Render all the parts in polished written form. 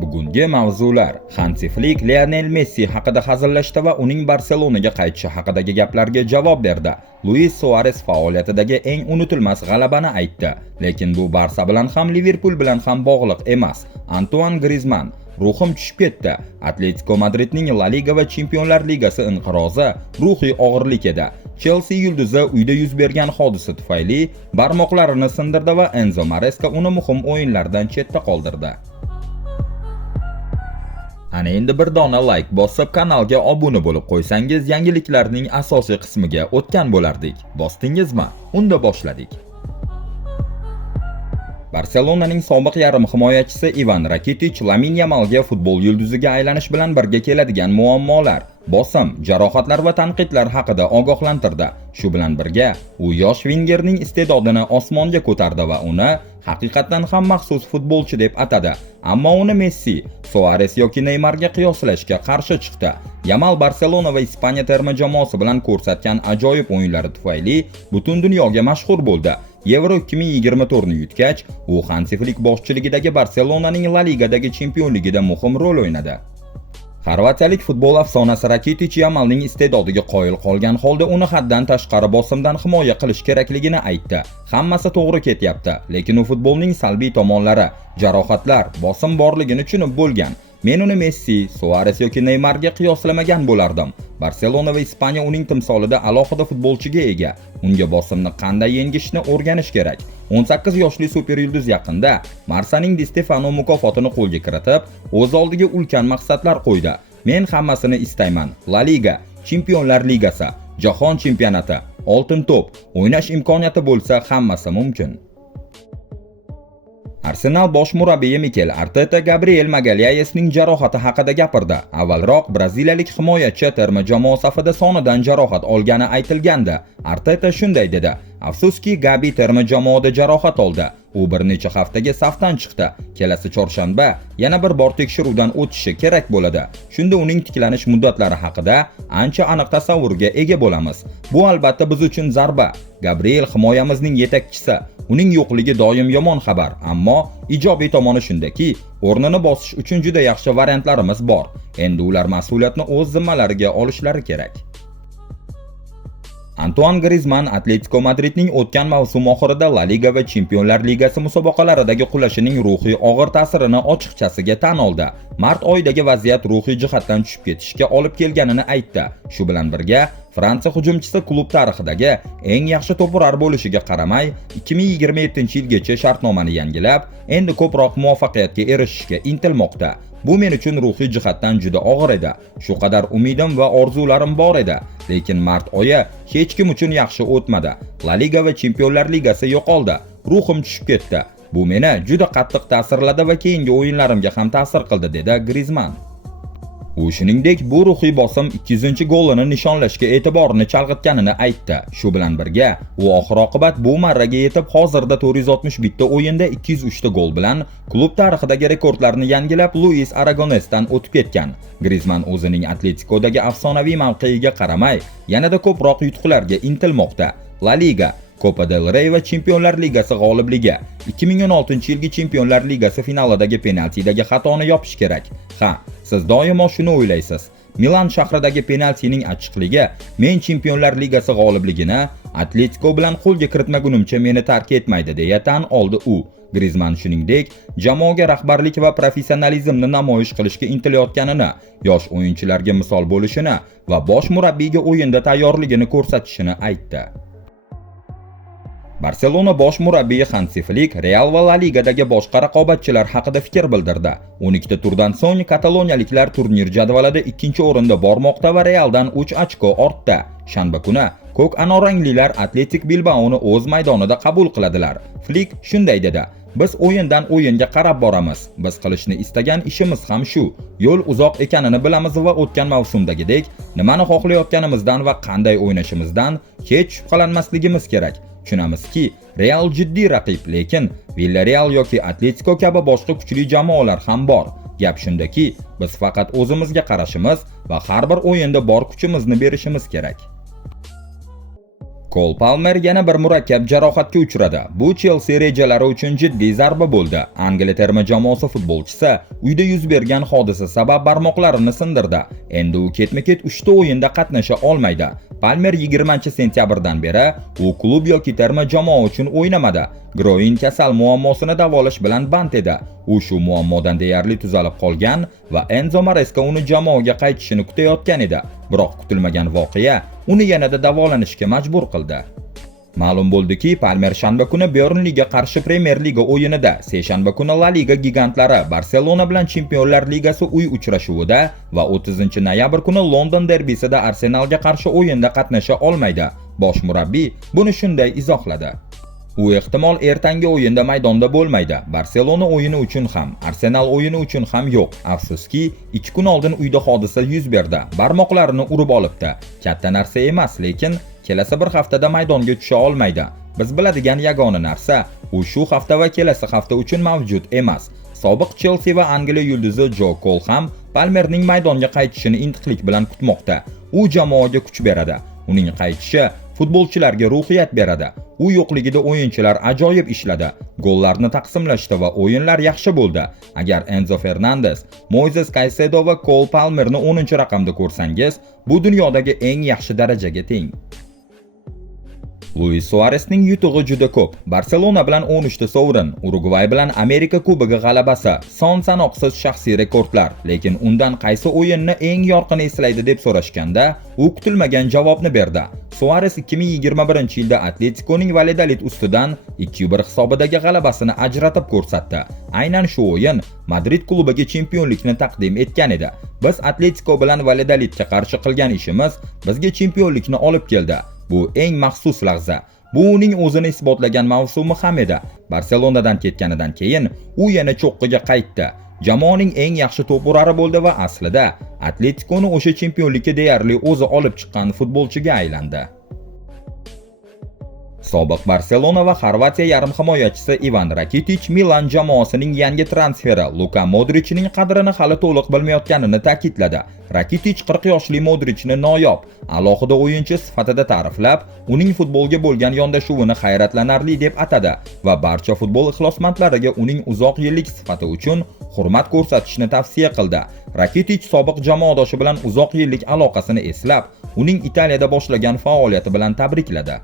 Bugungi mavzular: Hansi Flik Lionel Messi haqida hazillashdi va uning Barselonaga qaytishi haqidagi gaplarga javob berdi. Luis Suarez faoliyatidagi eng unutilmas g'alabani aytdi, lekin bu Barsa bilan ham Liverpool bilan ham bog'liq emas. Antoine Griezmann: ruhim tushib ketdi. Atletico Madridning La Liga va Chempionlar Ligasi inqirozi ruhiy og'irlik edi. Chelsea yulduzi uyda yuz bergan hodisa tufayli barmoqlarini sindirdi va Enzo Maresca uni muhim o'yinlardan chetda qoldirdi. Ana endi bir dona like bosib kanalga obuna bo'lib qo'ysangiz, yangiliklarning asosiy qismiga o'tgan bo'lardik. Bosdingizmi? Unda boshladik. Barselonaning sobiq yarim himoyachisi Ivan Rakitic Lamine Yamalga futbol yulduziga aylanish bilan birga keladigan muammolar, bosim, jarohatlar va tanqidlar haqida ogohlantirdi. Shu bilan birga, u yosh Vengerning iste'dodini osmonga ko'tardi va uni haqiqatan ham maxsus futbolchi deb atadi. Ammo uni Messi, Suarez yoki Neymarga qiyoslashga qarshi chiqdi. Yamal Barselona va Ispaniya terma jamoasi bilan ko'rsatgan ajoyib o'yinlari tufayli butun dunyoga mashhur bo'ldi. Euro 2024 ni yutgach, u Hansi Flik boshchiligidagi Barselonaning La Ligadagi chempionligida muhim rol o'ynadi. Xorvatiyalik futbol afsonasi Rakitic Yamalning iste'dodiga qoyil qolgan holda uni haddan tashqari bosimdan himoya qilish kerakligini aytdi. Hammasi to'g'ri ketyapti, lekin u futbolning salbiy tomonlari, jarohatlar, bosim borligini tushunib bo'lgan. Men uni Messi, Suarez yoki Neymarga qiyoslamagan bo'lardim. Barselona va Ispaniya uning timsolida alohida futbolchiga ega. Unga bosimni qanday yengishni o'rganish kerak. 18 yoshli super yulduz yaqinda Marsaning Di Stefano mukofotini qo'lga kiritib, o'z oldiga ulkan maqsadlar qo'ydi. Men hammasini istayman. La Liga, Chempionlar Ligasi, Jahon chempionati, Oltin to'p, o'ynash imkoniyati bo'lsa hammasi mumkin. Arsenal bosh murabbiyi Mikel Arteta Gabriel Magalhaesning jarohati haqida gapirdi. Avvalroq braziliyalik himoyachi terma jamoa safida sonidan jarohat olgani aytilgandi. Arteta shunday dedi: "Afsuski, Gabi terma jamoada jarohat oldi. U bir necha haftaga safdan chiqdi. Kelasi chorshanba yana bir bor tekshiruvdan o'tishi kerak bo'ladi. Shunda uning tiklanish muddatlari haqida ancha aniq tasavvurga ega bo'lamiz. Bu albatta biz uchun zarba. Gabriel himoyamizning yetakchisi. Uning yo'qligi doim yomon xabar, ammo ijobiy tomoni shundaki, o'rnini bosish uchun juda yaxshi variantlarimiz bor. Endi ular mas'uliyatni o'z zimmalariga olishlari kerak." Antoine Griezmann Atletico Madridning o'tgan mavsum oxirida La Liga va Chempionlar Ligasi musobaqalaridagi qulashining ruhiy og'ir ta'sirini ochiqchasiga tan oldi. Mart oyidagi vaziyat ruhiy jihatdan tushib ketishga olib kelganini aytdi. Shu bilan birga, Fransiya hujumchisi klub tarixidagi eng yaxshi to'purar bo'lishiga qaramay, 2027-yilgacha shartnomani yangilab, endi ko'proq muvaffaqiyatga erishishga intilmoqda. Bu men uchun ruhiy jihatdan juda og'ir edi. Shu qadar umidim va orzularim bor edi, lekin mart oyi hech kim uchun yaxshi o'tmadi. La Liga va Chempionlar Ligasi yo'qoldi. Ruhim tushib ketdi. Bu meni juda qattiq ta'sirladi va keyingi o'yinlarimga ham ta'sir qildi, dedi Griezmann. U shuningdek, bu ruhiy bosim 200-golini nishonlashga e'tiborini chalg'itganini aytdi. Shu bilan birga, u oxir-oqibat bu marraga yetib, hozirda 461 ta o'yinda 203 ta gol bilan klub tarixidagi rekordlarni yangilab, Luis Aragonesdan o'tib ketgan. Griezmann o'zining Atletico'dagi afsonaviy mavqeiga qaramay, yanada ko'proq yutuqlarga intilmoqda. La Liga, Copa del Rey va Chempionlar Ligasi g'olibligi, 2016-yilgi Chempionlar Ligasi finalidagi penaltidagi xatoni yopish kerak. Ha, siz doimo shuni o'ylaysiz. Milan shahridagi penaltining achchiqligi men Chempionlar Ligasi g'olibligini Atletico bilan qo'lga kiritmagunimcha meni tark etmaydi, deya tan oldi u. Griezmann shuningdek, jamoaga rahbarlik va professionalizmni namoyish qilishga intilayotganini, yosh o'yinchilarga misol bo'lishini va bosh murabbiyga o'yinda tayyorligini ko'rsatishini aytdi. Barselona bosh murabbiyi Hansi Flik Real va La Ligadagi boshqa raqobatchilar haqida fikr bildirdi. 12 ta turdan so'ng kataloniyaliklar turnir jadvalida 2-o'rinda bormoqda va Realdan 3 ochko ortda. Shanba kuni ko'k anoranglilar Atletik Bilbao'ni o'z maydonida qabul qiladilar. Flik shunday dedi: "Biz o'yindan o'yinga qarab boramiz. Biz qilishni istagan ishimiz ham shu. Yo'l uzoq ekanini bilamiz va o'tgan mavsumdagidek nimani xohlayotganimizdan va qanday o'ynashimizdan hech shubhalanmasligimiz kerak. Tushunamizki, Real jiddiy raqib, lekin Villarreal yoki Atletico kabi boshqa kuchli jamoalar ham bor. Gap shundaki, biz faqat o'zimizga qarashimiz va har bir o'yinda bor kuchimizni berishimiz kerak." Cole Palmer yana bir murakkab jarohatga uchradi. Bu Chelsea rejalari uchun jiddiy zarba bo'ldi. Angliya terma jamoasi futbolchisi uyda yuz bergan hodisa sabab barmoqlarini sindirdi. Endi u ketma-ket 3 ta o'yinda qatnasha olmaydi. Palmer 20-sentyabrdan beri u klub yoki terma jamoa uchun o'ynamadi. Groin kasal muammosini davolash bilan band edi. U shu muammodan deyarli tuzalib qolgan va Enzo Maresca uni jamoaga qaytishini kutayotgan edi. Biroq kutilmagan voqea uni yanada davolanishga majbur qildi. Ma'lum bo'ldiki, Palmer shanba kuni Burnleyga qarshi Premier Liga o'yinida, seshanba kuni La Liga gigantlari Barselona bilan Chempionlar Ligasi uy uchrashuvida va 30-noyabr kuni London derbisida Arsenalga qarshi o'yinda qatnasha olmaydi. Bosh murabbiy buni shunday izohladi: u ehtimol ertangi o'yinda maydonda bo'lmaydi. Barselona o'yini uchun ham, Arsenal o'yini uchun ham yo'q. Afsuski, 2 kun oldin uyda hodisa yuz berdi. Barmoqlarini urib olibdi. Katta narsa emas, lekin kelasi bir haftada maydonga tusha olmaydi. Biz biladigan yagona narsa u shu hafta va kelasi hafta uchun mavjud emas. Sobiq Chelsea va Angliya yulduzi Joe Cole ham Palmerning maydonga qaytishini intiqlik bilan kutmoqda. U jamoaga kuch beradi. Uning qaytishi futbolchilarga ruhiyat beradi. U yo'qligida o'yinchilar ajoyib ishladi. Gollarni taqsimlashdi va o'yinlar yaxshi bo'ldi. Agar Enzo Fernandes, Moises Caicedo va Cole Palmerni 10-raqamda ko'rsangiz, bu dunyodagi eng yaxshi darajaga teng. Luis Suarezning yutug'i juda ko'p. Barselona bilan 13 ta sovrin, Urugvay bilan Amerika Kubogi g'alabasi, son-sanoqsiz shaxsiy rekordlar. Lekin undan qaysi o'yinni eng yorqin eslaydi deb so'rashganda, u kutilmagan javobni berdi. Suarez 2021-yilda Atleticoning Valladolid ustidan 2-1 hisobidagi g'alabasini ajratib ko'rsatdi. Aynan shu o'yin Madrid klubiga chempionlikni taqdim etgan edi. Biz Atletico bilan Valladolidga qarshi qilgan ishimiz bizga chempionlikni olib keldi. Bu eng maxsus lahza. Bu uning o'zini isbotlagan mavsumi ham edi. Barselonadan ketganidan keyin u yana cho'qqiga qaytdi. Jamoaning eng yaxshi to'p urari bo'ldi va aslida Atletikoni o'sha chempionlikka deyarli o'zi olib chiqqan futbolchiga aylandi. Sobiq Barselona va Xorvatiya yarim himoyachisi Ivan Rakitic Milan jamoasining yangi transferi Luka Modricning qadrini hali to'liq bilmayotganini ta'kidladi. Rakitic 40 yoshli Modricni noyob, alohida o'yinchi sifatida ta'riflab, uning futbolga bo'lgan yondashuvini hayratlanarli deb atadi va barcha futbol ixlosmandlariga uning uzoq yillik sifati uchun hurmat ko'rsatishni tavsiya qildi. Rakitic sobiq jamoadoshi bilan uzoq yillik aloqasini eslab, uning Italiyada boshlagan faoliyati bilan tabrikladi.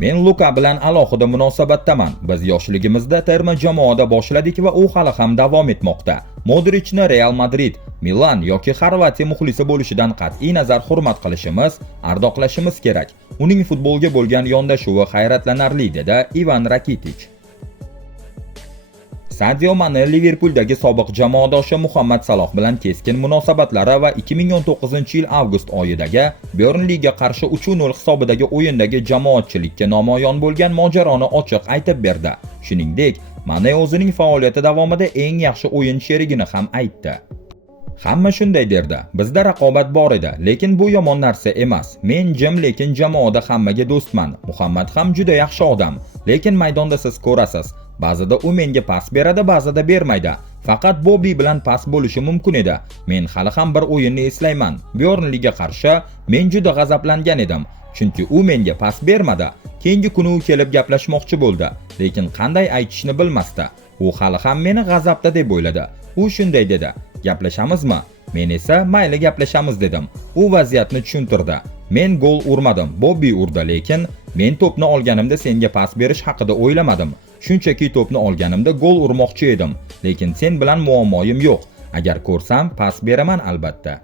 Men Luka bilan alohida munosabatdaman. Biz yoshligimizda terma jamoada boshladik va u hali ham davom etmoqda. Modricni Real Madrid, Milan yoki Xorvatiya muxlisi bo'lishidan qat'iy nazar hurmat qilishimiz, ardoqlashimiz kerak. Uning futbolga bo'lgan yondashuvi hayratlanarli dedi Ivan Rakitic. Sadio Mane Liverpuldagi sobiq jamoadoshi Muhammad Saloh bilan keskin munosabatlari va 2019-yil avgust oyidagi Burnleyga qarshi 3-0 hisobidagi o'yindagi jamoatchilikka namoyon bo'lgan mojaroni ochiq aytib berdi. Shuningdek, Mane o'zining faoliyati davomida eng yaxshi o'yin sherigini ham aytdi. Hamma shunday derdi. Bizda raqobat bor edi, lekin bu yomon narsa emas. Men jim, lekin jamoada hammaga do'stman. Muhammad ham juda yaxshi odam, lekin maydonda siz ko'rasiz. Ba'zida u menga pas beradi, ba'zida bermaydi. Faqat Bobby bilan pas bo'lishi mumkin edi. Men hali ham bir o'yinni eslayman. Burnleyga qarshi men juda g'azablangan edim, chunki u menga pas bermadi. Keyingi kuni u kelib gaplashmoqchi bo'ldi, lekin qanday aytishni bilmasdi. U hali ham meni g'azabda deb o'yladi. U shunday dedi: "Gaplashamizmi?" Men esa "Mayli, gaplashamiz" dedim. U vaziyatni tushuntirdi. Men gol urmadim, Bobby urdi, lekin men to'pni olganimda senga pas berish haqida o'ylamadim. Shunchaki to'pni olganimda gol urmoqchi edim, lekin sen bilan muammoyim yo'q. Agar ko'rsam pas beraman albatta.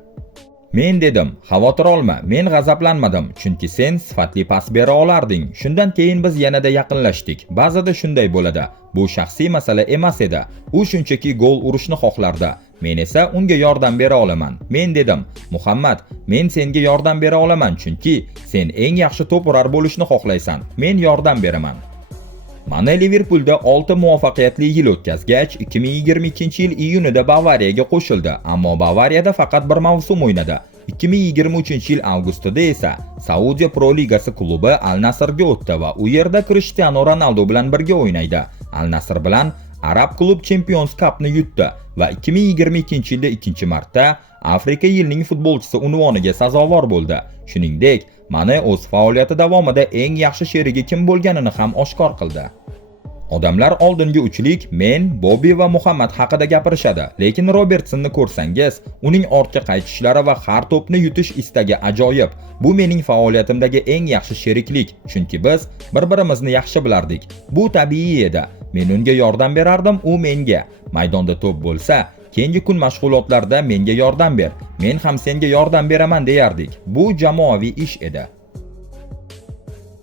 Men dedim, xavotir olma, men g'azablanmadim, chunki sen sifatli pas bera olarding. Shundan keyin biz yanada yaqinlashdik. Ba'zida shunday bo'ladi. Bu shaxsiy masala emas edi. U shunchaki gol urishni xohlardi. Men esa unga yordam bera olaman. Men dedim, Muhammad, men senga yordam bera olaman, chunki sen eng yaxshi to'p urar bo'lishni xohlaysan. Men yordam beraman. Mane Liverpoolda 6 muvaffaqiyatli yil o'tkazgach, 2022-yil iyunida Bavariyaga qo'shildi, ammo Bavariyada faqat bir mavsum o'ynadi. 2023-yil avgustida esa Saudiya Pro Ligasi klubi Al Nasrga o'tdi va u yerda Cristiano Ronaldo bilan birga o'ynaydi. Al Nasr bilan Arab klub Champions Cup'ni yutdi va 2022-yilda ikkinchi marta Afrika yilning futbolchisi unvoniga sazovor bo'ldi. Shuningdek, Mane o'z faoliyati davomida eng yaxshi sherigi kim bo'lganini ham oshkor qildi. Odamlar oldingi uchlik men, Bobbi va Muhammad haqida gapirishadi, lekin Robertsonni ko'rsangiz, uning ortga qaytishlari va har to'pni yutish istagi ajoyib. Bu mening faoliyatimdagi eng yaxshi sheriklik, chunki biz bir-birimizni yaxshi bilardik. Bu tabiiy edi. Men unga yordam berardim, u menga. Maydonda to'p bo'lsa, keyingi kun mashg'ulotlarda menga yordam ber, men ham senga yordam beraman deyardik. Bu jamoaviy ish edi.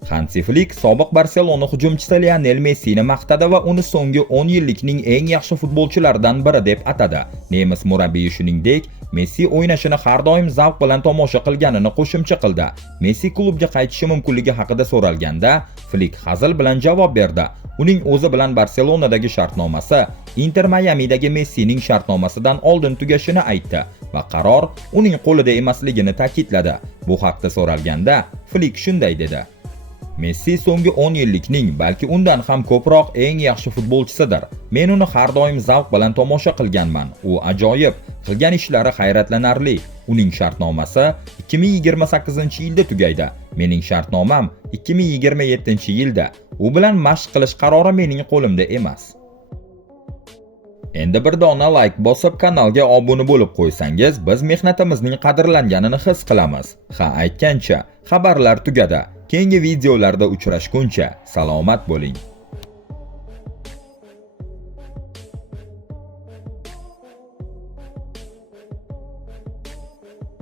Hansi Flick sobiq Barselona hujumchisi Lionel Messini maqtadi va uni so'nggi 10 yillikning eng yaxshi futbolchilaridan biri deb atadi. Nemis murabbiyi shuningdek, Messi o'ynashini har doim zavq bilan tomosha qilganini qo'shimcha qildi. Messi klubga qaytishi mumkinligi haqida so'ralganda, Flick hazil bilan javob berdi. Uning o'zi bilan Barselonadagi shartnomasi Inter Miami'dagi Messining shartnomasidan oldin tugashini aytdi va qaror uning qo'lida emasligini ta'kidladi. Bu haqda so'ralganda, Flick shunday dedi: Messi so'nggi 10 yillikning, balki undan ham ko'proq eng yaxshi futbolchisidir. Men uni har doim zavq bilan tomosha qilganman. U ajoyib, qilgan ishlari hayratlanarli. Uning shartnomasi 2028-yilda tugaydi. Mening shartnomam 2027-yilda. U bilan mashq qilish qarori mening qo'limda emas. Endi bir dona like bosib kanalga obuna bo'lib qo'ysangiz, biz mehnatimizning qadrlanganini his qilamiz. Ha, aytgancha, xabarlar tugadi. Keyingi videolarda uchrashguncha salomat bo'ling.